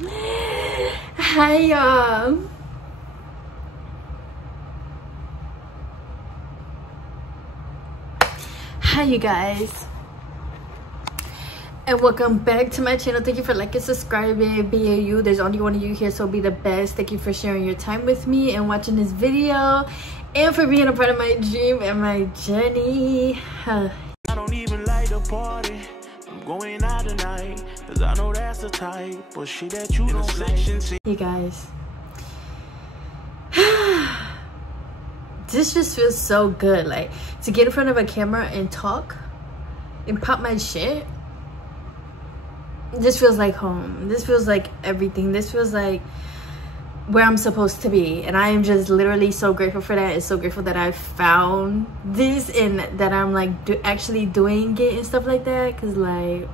Hi y'all. Hi you guys, and welcome back to my channel. Thank you for liking, subscribing, being you. There's only one of you here, so be the best. Thank you for sharing your time with me and watching this video, and for being a part of my dream and my journey. I don't even like the party. I'm going out tonight, cause I know that's the type of shit that you don't like. You guys, this just feels so good, like to get in front of a camera and talk and pop my shit. This feels like home. This feels like everything. This feels like where I'm supposed to be, and I am just literally so grateful for that. And so grateful that I found this and that I'm like actually doing it and stuff like that, because like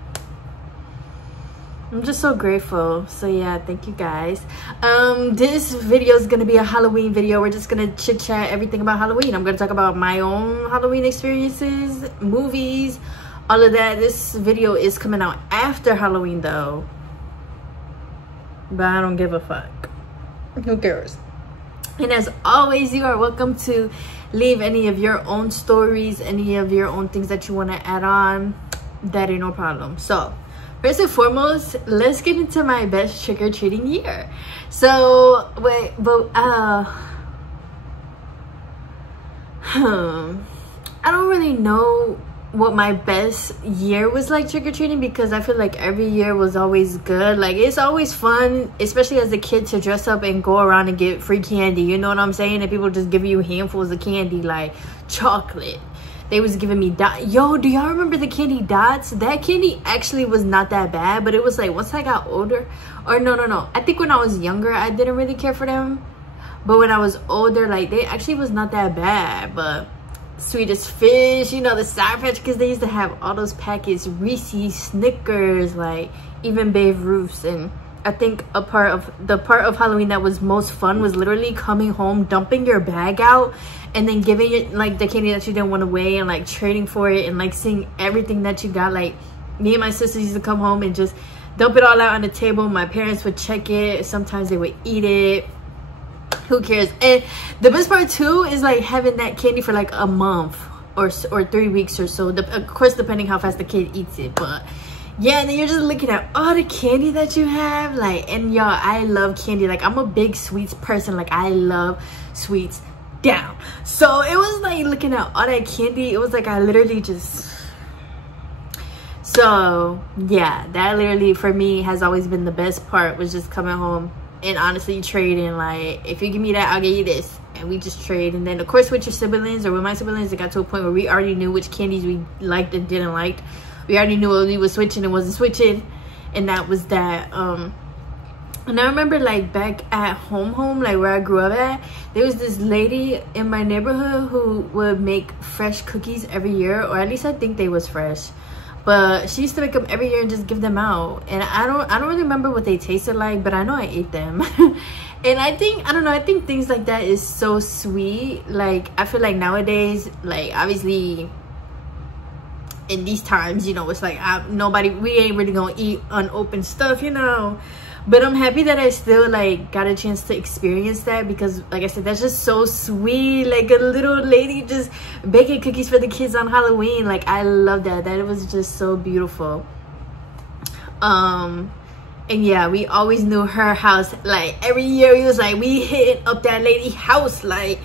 I'm just so grateful. So yeah, thank you guys. This video is gonna be a Halloween video. We're just gonna chit chat everything about Halloween. I'm gonna talk about my own Halloween experiences, movies, all of that. This video is coming out after Halloween though, but I don't give a fuck. Who cares? And as always, you are welcome to leave any of your own stories, any of your own things that you want to add on. That ain't no problem. So first and foremost, let's get into my best trick-or-treating year. So wait, but I don't really know what my best year was like trick-or-treating, because I feel like every year was always good. Like it's always fun, especially as a kid, to dress up and go around and get free candy, you know what I'm saying? And people just give you handfuls of candy, like chocolate. They was giving me yo, do y'all remember the candy dots? That candy actually was not that bad, but it was like once I got older, or no, I think when I was younger I didn't really care for them, but when I was older, like they actually was not that bad. But Sweetest Fish, you know, the Sour Patch, because they used to have all those packets, Reese's, Snickers, like even Babe Ruths. And I think the part of Halloween that was most fun was literally coming home, dumping your bag out, and then giving it like the candy that you didn't want to weigh, and like trading for it, and like seeing everything that you got. Like me and my sisters used to come home and just dump it all out on the table. My parents would check it, sometimes they would eat it. Who cares? And the best part too is like having that candy for like a month or 3 weeks or so, of course depending how fast the kid eats it. But yeah, and then you're just looking at all the candy that you have, like, and y'all, I love candy. Like I'm a big sweets person. Like I love sweets down. So it was like looking at all that candy, it was like I literally just, so yeah, that literally for me has always been the best part, was just coming home and honestly trading. Like if you give me that, I'll give you this, and we just trade. And then of course with your siblings, or with my siblings, it got to a point where we already knew which candies we liked and didn't like. We already knew what we was switching and wasn't switching, and that was that. And I remember like back at home, like where I grew up at, there was this lady in my neighborhood who would make fresh cookies every year, or at least I think they was fresh. But she used to make them every year and just give them out. And I don't really remember what they tasted like, but I know I ate them. And I don't know, I think things like that is so sweet. Like I feel like nowadays, like obviously in these times, you know, it's like we ain't really gonna eat unopened stuff, you know. But I'm happy that I still like got a chance to experience that, because like I said, that's just so sweet. Like a little lady just baking cookies for the kids on Halloween. Like I love that. That was just so beautiful. And yeah, we always knew her house. Like every year we was like, we hitting up that lady's house. Like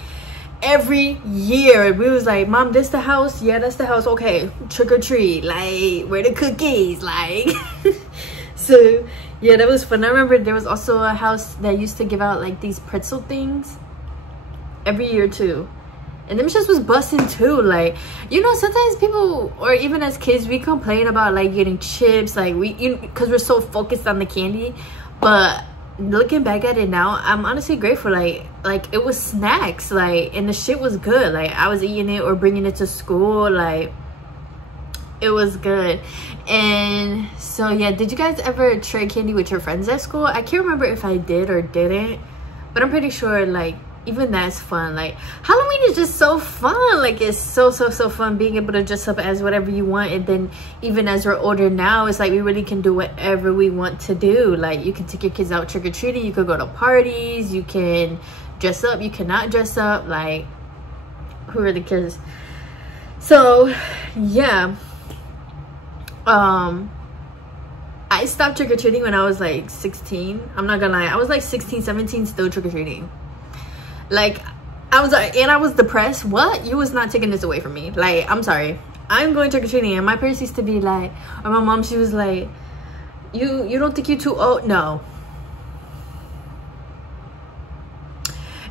every year we was like, Mom, this the house? Yeah, that's the house. Okay, trick or treat. Like where the cookies? Like so yeah, that was fun. I remember there was also a house that used to give out like these pretzel things every year too, and them shits was busting too. Like, you know, sometimes people, or even as kids, we complain about like getting chips, like because we're so focused on the candy. But looking back at it now, I'm honestly grateful. Like it was snacks, like, and the shit was good. Like I was eating it or bringing it to school. Like it was good. And so yeah, did you guys ever trade candy with your friends at school? I can't remember if I did or didn't, but I'm pretty sure like even that's fun. Like Halloween is just so fun. Like it's so fun being able to dress up as whatever you want. And then even as we're older now, it's like we really can do whatever we want to do. Like you can take your kids out trick-or-treating, you could go to parties, you can dress up, you cannot dress up. Like who really cares? So yeah, I stopped trick-or-treating when I was like 16. I'm not gonna lie, I was like 16, 17 still trick-or-treating. Like I was like, and I was depressed. What? You was not taking this away from me. Like, I'm sorry, I'm going trick-or-treating. And my parents used to be like, or my mom, she was like, you don't think you're too old? No.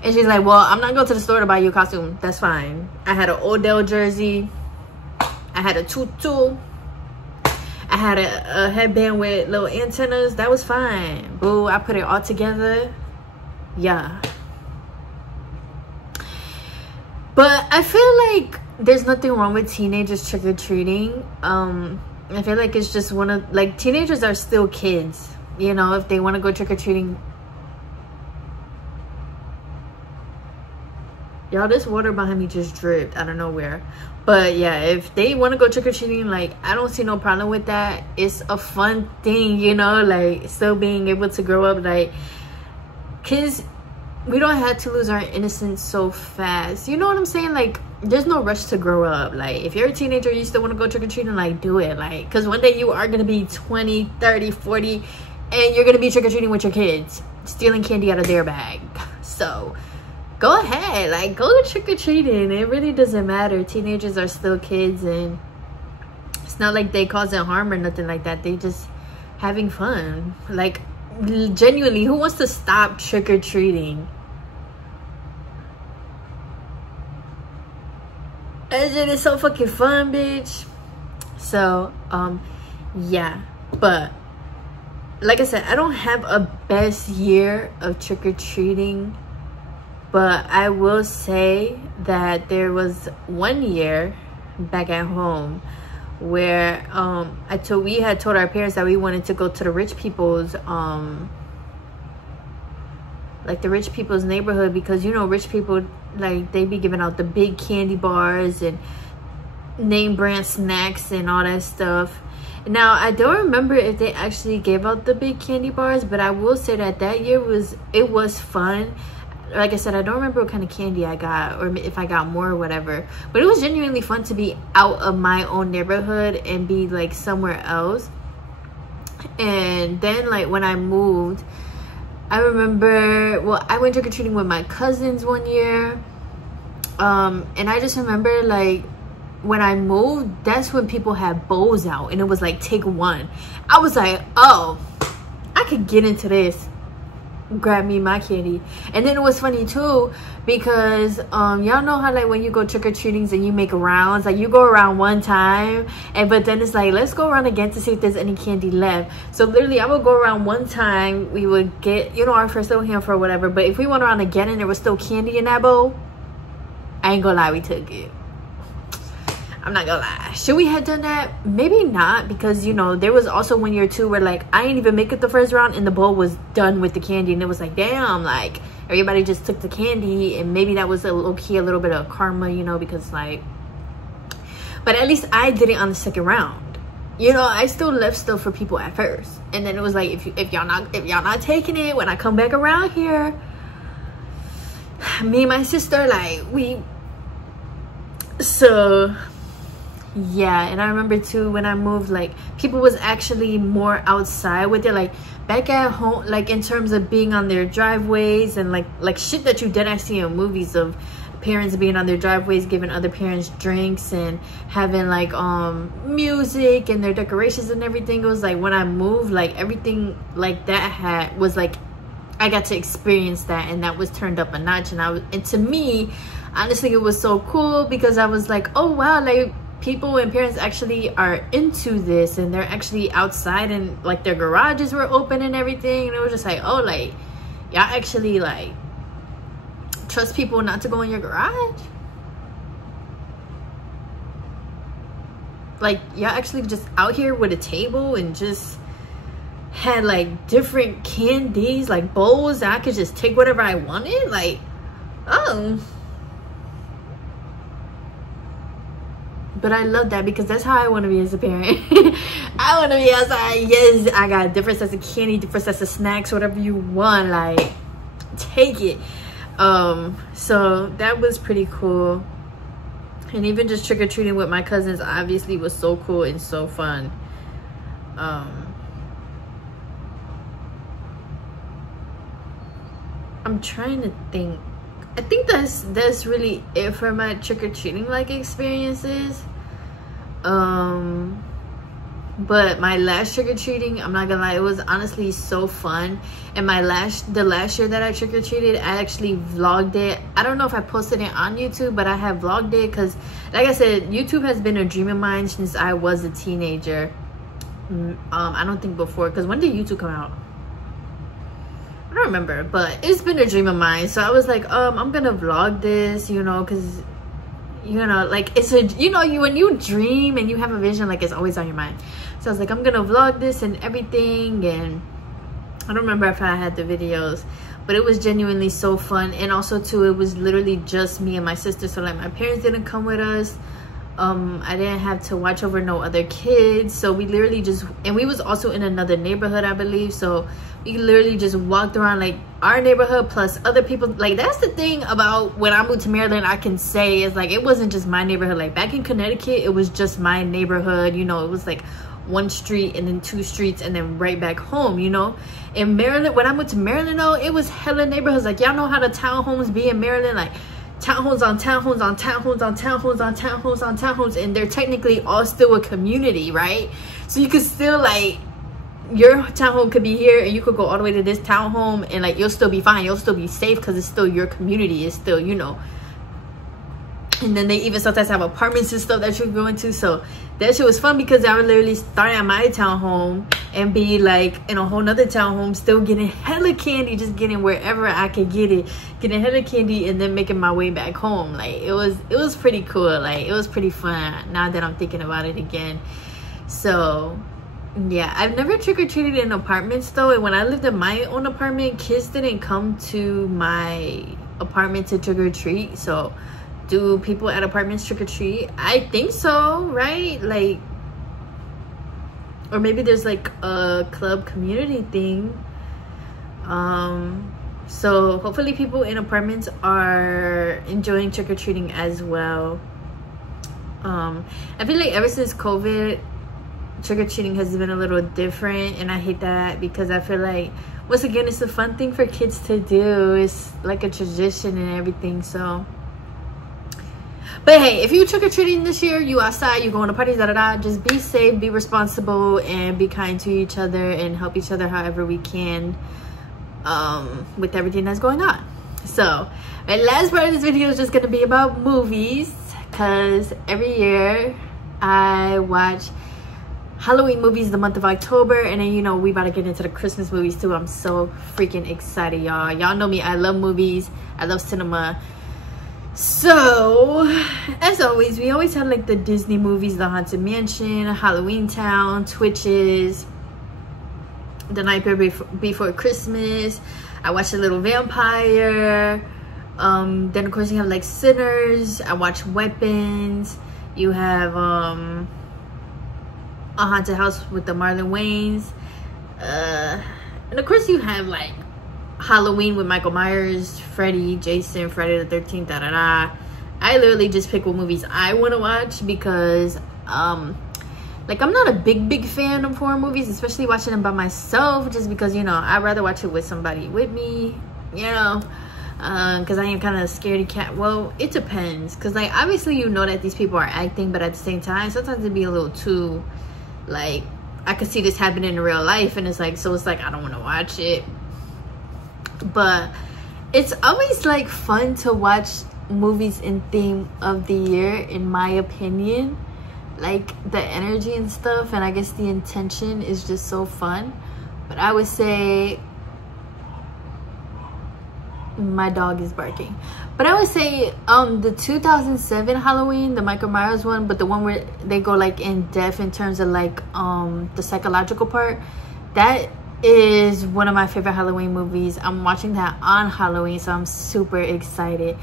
And she's like, well, I'm not going to the store to buy you a costume. That's fine. I had an Odell jersey, I had a tutu, I had a headband with little antennas. That was fine. Boo, I put it all together. Yeah. But I feel like there's nothing wrong with teenagers trick-or-treating. I feel like it's just one of, like, teenagers are still kids. You know, if they want to go trick-or-treating. Y'all, this water behind me just dripped out of nowhere. But yeah, if they want to go trick-or-treating, like, I don't see no problem with that. It's a fun thing, you know, like, still being able to grow up. Like, kids, we don't have to lose our innocence so fast. You know what I'm saying? Like, there's no rush to grow up. Like, if you're a teenager, you still want to go trick-or-treating, like, do it. Like, because one day you are going to be 20, 30, 40, and you're going to be trick-or-treating with your kids, stealing candy out of their bag. So go ahead, like, go trick-or-treating. It really doesn't matter. Teenagers are still kids, and it's not like they causing harm or nothing like that. They just having fun. Like, genuinely, who wants to stop trick-or-treating? It's so fucking fun, bitch. So yeah, but like I said, I don't have a best year of trick-or-treating, but I will say that there was one year back at home where we had told our parents that we wanted to go to the rich people's like the rich people's neighborhood, because, you know, rich people, like, they be giving out the big candy bars and name brand snacks and all that stuff. Now, I don't remember if they actually gave out the big candy bars, but I will say that that year it was fun. Like I said, I don't remember what kind of candy I got, or if I got more or whatever, but it was genuinely fun to be out of my own neighborhood and be like somewhere else. And then, like, when I moved, I remember, well, I went trick-or-treating with my cousins one year, and I just remember, like, when I moved, that's when people had bowls out, and it was like, take one. I was like, oh, I could get into this. Grab me my candy. And then it was funny too, because y'all know how, like, when you go trick-or-treatings and you make rounds, like, you go around one time, but then it's like, let's go around again to see if there's any candy left. So literally, I would go around one time, we would get, you know, our first little handful or whatever, but if we went around again and there was still candy in that bowl, I ain't gonna lie, we took it. I'm not gonna lie. Should we have done that? Maybe not, because, you know, there was also 1 year too where, like, I didn't even make it the first round and the bowl was done with the candy, and it was like, damn, like, everybody just took the candy. And maybe that was a low-key a little bit of karma, you know, because, like, but at least I did it on the second round. You know, I still left stuff for people at first, and then it was like, if y'all not taking it when I come back around here, me and my sister, like, so yeah. And I remember too, when I moved, like, people was actually more outside with it, like, back at home, like, in terms of being on their driveways and like shit that you didn't see in movies, of parents being on their driveways giving other parents drinks and having, like, music and their decorations and everything. It was like, when I moved, like, everything like that was like, I got to experience that, and that was turned up a notch. And to me, honestly, it was so cool, because I was like, oh wow, like, people and parents actually are into this, and they're actually outside, and, like, their garages were open and everything. And it was just like, oh, like, y'all actually, like, trust people not to go in your garage? Like, y'all actually just out here with a table and just had, like, different candies, like, bowls that I could just take whatever I wanted? Like, Oh, but I love that because that's how I want to be as a parent. I want to be outside. Yes, I got different sets of candy, different sets of snacks, whatever you want, like take it. So that was pretty cool. And even just trick-or-treating with my cousins obviously was so cool and so fun. I'm trying to think. I think that's really it for my trick-or-treating like experiences. But my last trick-or-treating, I'm not gonna lie, it was honestly so fun. And the last year that I trick-or-treated, I actually vlogged it. I don't know if I posted it on YouTube, but I have vlogged it because, like I said, YouTube has been a dream of mine since I was a teenager. I don't think before, because when did YouTube come out? I don't remember, but it's been a dream of mine. So I was like, I'm gonna vlog this, you know, because, you know, like, it's a, you know, when you dream and you have a vision, like, it's always on your mind. So I was like, I'm gonna vlog this and everything. And I don't remember if I had the videos, but it was genuinely so fun. And also too, it was literally just me and my sister, so like my parents didn't come with us. I didn't have to watch over no other kids, so we literally just, and we was also in another neighborhood, I believe, so we literally just walked around like our neighborhood plus other people. Like, that's the thing about when I moved to Maryland, I can say, is like, it wasn't just my neighborhood. Like back in Connecticut, it was just my neighborhood, you know. It was like one street and then two streets and then right back home, you know. In Maryland, when I moved to Maryland though, it was hella neighborhoods. Like, y'all know how the townhomes be in Maryland, like townhomes on townhomes on townhomes on townhomes on townhomes on townhomes, and they're technically all still a community, right? So you could still, like, your townhome could be here and you could go all the way to this townhome and like you'll still be fine, you'll still be safe because it's still your community, it's still, you know. And then they even sometimes have apartments and stuff that you can go into. So that shit was fun because I would literally start at my townhome and be like in a whole nother townhome, still getting hella candy, just getting wherever I could get it, getting hella candy, and then making my way back home. Like, it was pretty cool. Like, it was pretty fun now that I'm thinking about it again. So yeah, I've never trick-or-treated in apartments though. And when I lived in my own apartment, kids didn't come to my apartment to trick-or-treat. So do people at apartments trick-or-treat? I think so, right? Like, or maybe there's like a club community thing. So hopefully people in apartments are enjoying trick-or-treating as well. I feel like ever since COVID, trick-or-treating has been a little different, and I hate that because I feel like, once again, it's a fun thing for kids to do. It's like a tradition and everything. So, but hey, if you trick-or-treating this year, you outside, you going to parties, just be safe, be responsible, and be kind to each other and help each other however we can with everything that's going on. So my last part of this video is just going to be about movies, because every year I watch Halloween movies the month of October, and then, you know, we about to get into the Christmas movies too. I'm so freaking excited, y'all know me. I love movies, I love cinema. So as always, we always have like the Disney movies, the Haunted Mansion, Halloween Town, Twitches, The Nightmare Before Christmas. I watch A Little Vampire. Then of course you have like Sinners. I watch Weapons. You have A Haunted House with the Marlon Wayans, and of course you have like Halloween with Michael Myers, Freddy, Jason, Friday the 13th, I literally just pick what movies I want to watch because like, I'm not a big fan of horror movies, especially watching them by myself, just because, you know, I'd rather watch it with somebody with me, you know, because I am kind of scaredy cat. Well, it depends, because like, obviously you know that these people are acting, but at the same time sometimes it'd be a little too, like, I could see this happening in real life, and it's like, so it's like, I don't want to watch it. But it's always like fun to watch movies in theme of the year, in my opinion. Like, the energy and stuff, and I guess the intention is just so fun. But I would say, my dog is barking, but I would say the 2007 Halloween, the Michael Myers one, but the one where they go like in depth in terms of like the psychological part, that is one of my favorite Halloween movies. I'm watching that on Halloween, so I'm super excited.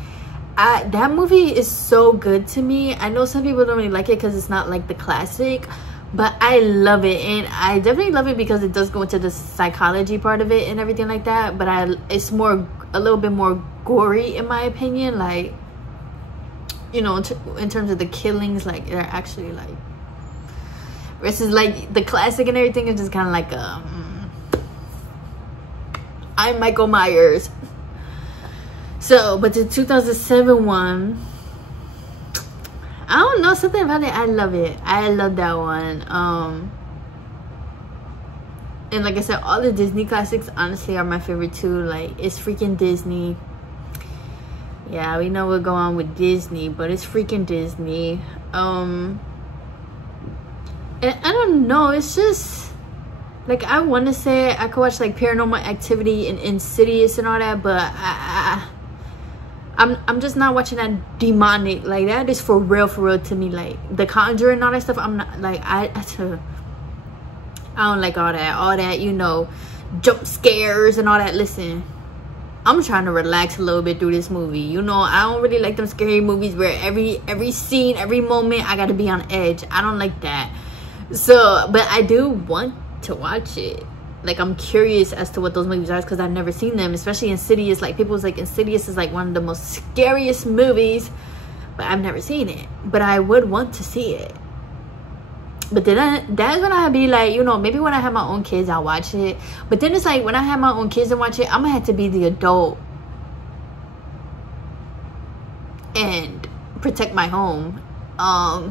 That movie is so good to me. I know some people don't really like it because it's not like the classic, but I love it. And I definitely love it because it does go into the psychology part of it and everything like that, but it's more, a little bit more gory in my opinion. Like, you know, in terms of the killings, like they're actually like, versus like the classic and everything is just kind of like I'm Michael Myers. So, but the 2007 one, I don't know, something about it, I love it. I love that one. And like I said, all the Disney classics honestly are my favorite too. Like, it's freaking Disney. Yeah, we know we'll go on with Disney, but it's freaking Disney. And I don't know, it's just like, I want to say I could watch like Paranormal Activity and Insidious and all that, but I'm just not watching that demonic. Like, that is for real to me. Like The Conjuring and all that stuff, I'm not like, I don't like all that, you know, jump scares and all that. Listen, I'm trying to relax a little bit through this movie. You know, I don't really like them scary movies where every scene, every moment I gotta be on edge. I don't like that. So, but I do want to watch it. Like, I'm curious as to what those movies are because I've never seen them, especially Insidious. Like, people's like, Insidious is like one of the most scariest movies, but I've never seen it. But I would want to see it. But then that's when I be like, you know, maybe when I have my own kids, I'll watch it. But then it's like, when I have my own kids and watch it, I'm gonna have to be the adult and protect my home.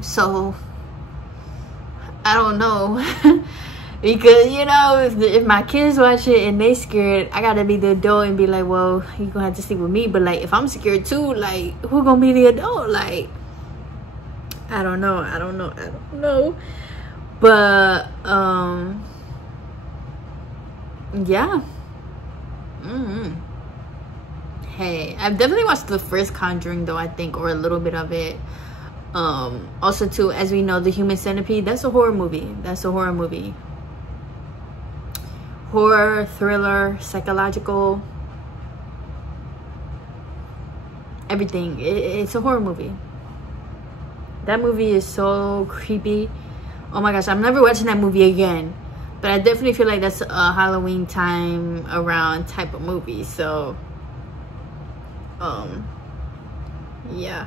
So I don't know. Because, you know, if my kids watch it and they scared, I gotta be the adult and be like, well, you gonna have to sleep with me. But like, if I'm scared too, like, who gonna be the adult? Like, I don't know. But yeah. Hey, I've definitely watched the first Conjuring though, I think, or a little bit of it. Also too, as we know, The Human Centipede, that's a horror movie. Horror, thriller, psychological, everything. It's a horror movie. That movie is so creepy. Oh my gosh, I'm never watching that movie again. But I definitely feel like that's a Halloween time around type of movie. So yeah.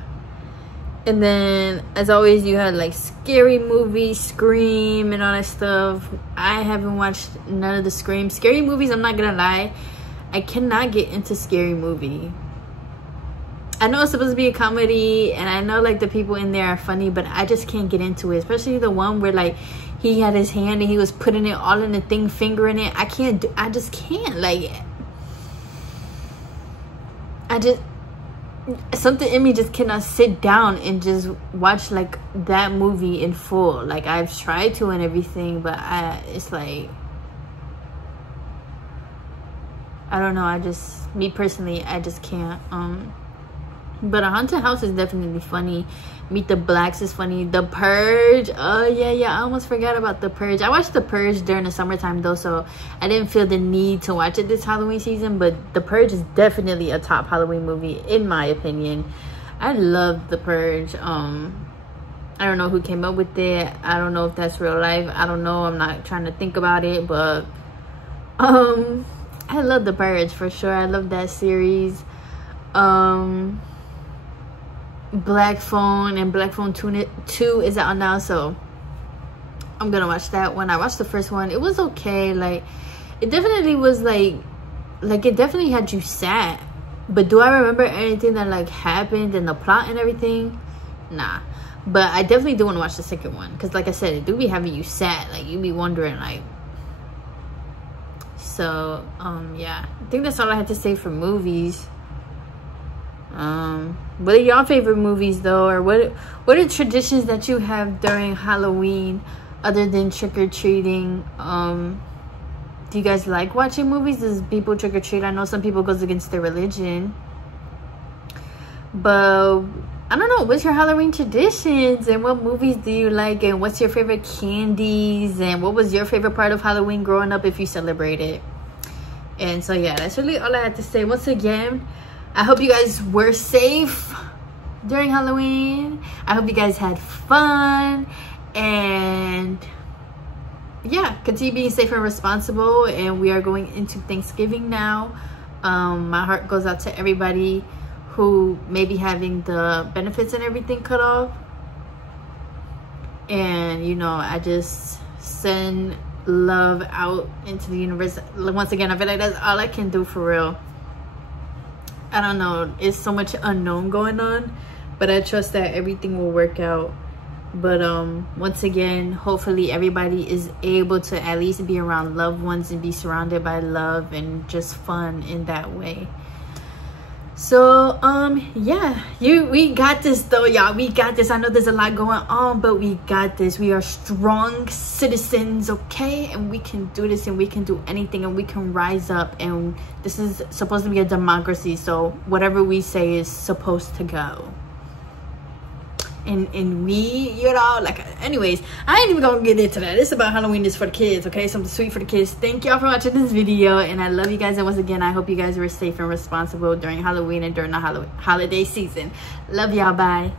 And then, as always, you had like scary movies, Scream and all that stuff. I haven't watched none of the scary movies. I'm not gonna lie, I cannot get into scary movie. I know it's supposed to be a comedy, and I know like the people in there are funny, but I just can't get into it. Especially the one where like he had his hand and he was putting it all in the thing, fingering it. I just can't. Like, something in me just cannot sit down and just watch like that movie in full. Like, I've tried to and everything, but it's like, I don't know, me personally, I just can't. But A Haunted House is definitely funny. Meet the Blacks is funny. The Purge, oh yeah, I almost forgot about The Purge. I watched The Purge during the summertime though, so I didn't feel the need to watch it this Halloween season. But The Purge is definitely a top Halloween movie in my opinion. I love The Purge. I don't know who came up with it. I don't know if that's real life. I don't know, I'm not trying to think about it, but I love The Purge for sure. I love that series. Black Phone and Black Phone 2 is out now, so I'm gonna watch that one. I watched the first one, it was okay. Like, it definitely was like it definitely had you sad, but do I remember anything that like happened and the plot and everything? Nah. But I definitely do want to watch the second one, because like I said, it do be having you sad. Like, you be wondering, like. So yeah, I think that's all I had to say for movies. What are y'all favorite movies though, or what are traditions that you have during Halloween other than trick-or-treating? Do you guys like watching movies? Does people trick-or-treat? I know some people goes against their religion, but I don't know, what's your Halloween traditions and what movies do you like and what's your favorite candies and what was your favorite part of Halloween growing up if you celebrate it. And so yeah, that's really all I had to say. Once again, I hope you guys were safe during Halloween. I hope you guys had fun, and yeah, continue being safe and responsible. And we are going into Thanksgiving now. My heart goes out to everybody who may be having the benefits and everything cut off. And you know, I just send love out into the universe. Once again, I feel like that's all I can do, for real. I don't know, it's so much unknown going on, but I trust that everything will work out. But once again, hopefully everybody is able to at least be around loved ones and be surrounded by love and just fun in that way. So yeah, we got this though, y'all. We got this. I know there's a lot going on, but we got this. We are strong citizens, okay? And we can do this, and we can do anything, and we can rise up. And this is supposed to be a democracy, so whatever we say is supposed to go. And we, you know, like, anyways, I ain't even gonna get into that. It's about Halloween. This for the kids, okay? Something sweet for the kids. Thank y'all for watching this video, and I love you guys. And once again, I hope you guys were safe and responsible during Halloween and during the holiday season. Love y'all. Bye.